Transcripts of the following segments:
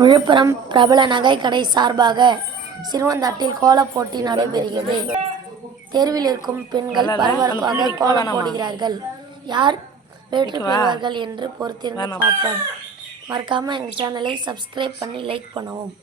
விழுப்புரம் பிரபல நகைக்கடை சார்பாக சிறுவந்தாட்டில் கோலப் போட்டி நடைபெறுகிறது. தெருவில் இருக்கும் பெண்கள் பரபரப்பாக கோலம் போடுகிறார்கள். யார் வெற்றி பெறுவார்கள் என்று பொறுத்திருந்து பார்ப்போம். மறக்காம எங்க சேனலை சப்ஸ்கிரைப் பண்ணி லைக் பண்ணவும்.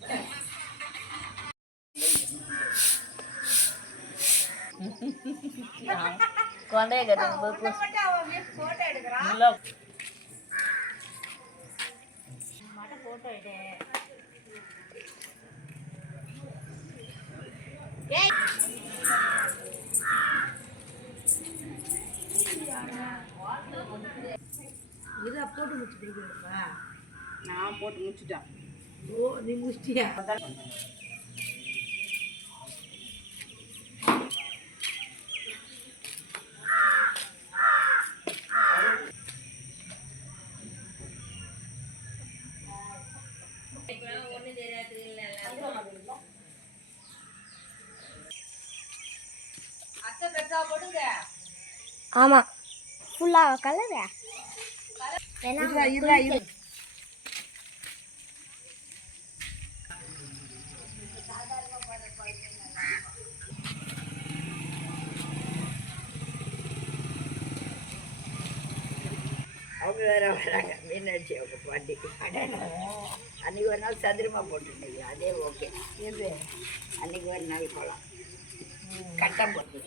போட்டு முடிச்சுருப்பா. நான் போட்டு முடிச்சுட்டேன். ஓ, நீ முடிச்சிட்டியா? ஆமா, ஃபுல்லா கலர் அவங்க வேற வராங்க. மீனாட்சி அவங்க பாட்டிக்கு அன்றைக்கி ஒரு நாள் சதுரமா போட்டுருந்தீங்க, அதே ஓகே. இது அன்றைக்கி ஒரு நாள் போகலாம். கட்டம் போட்டு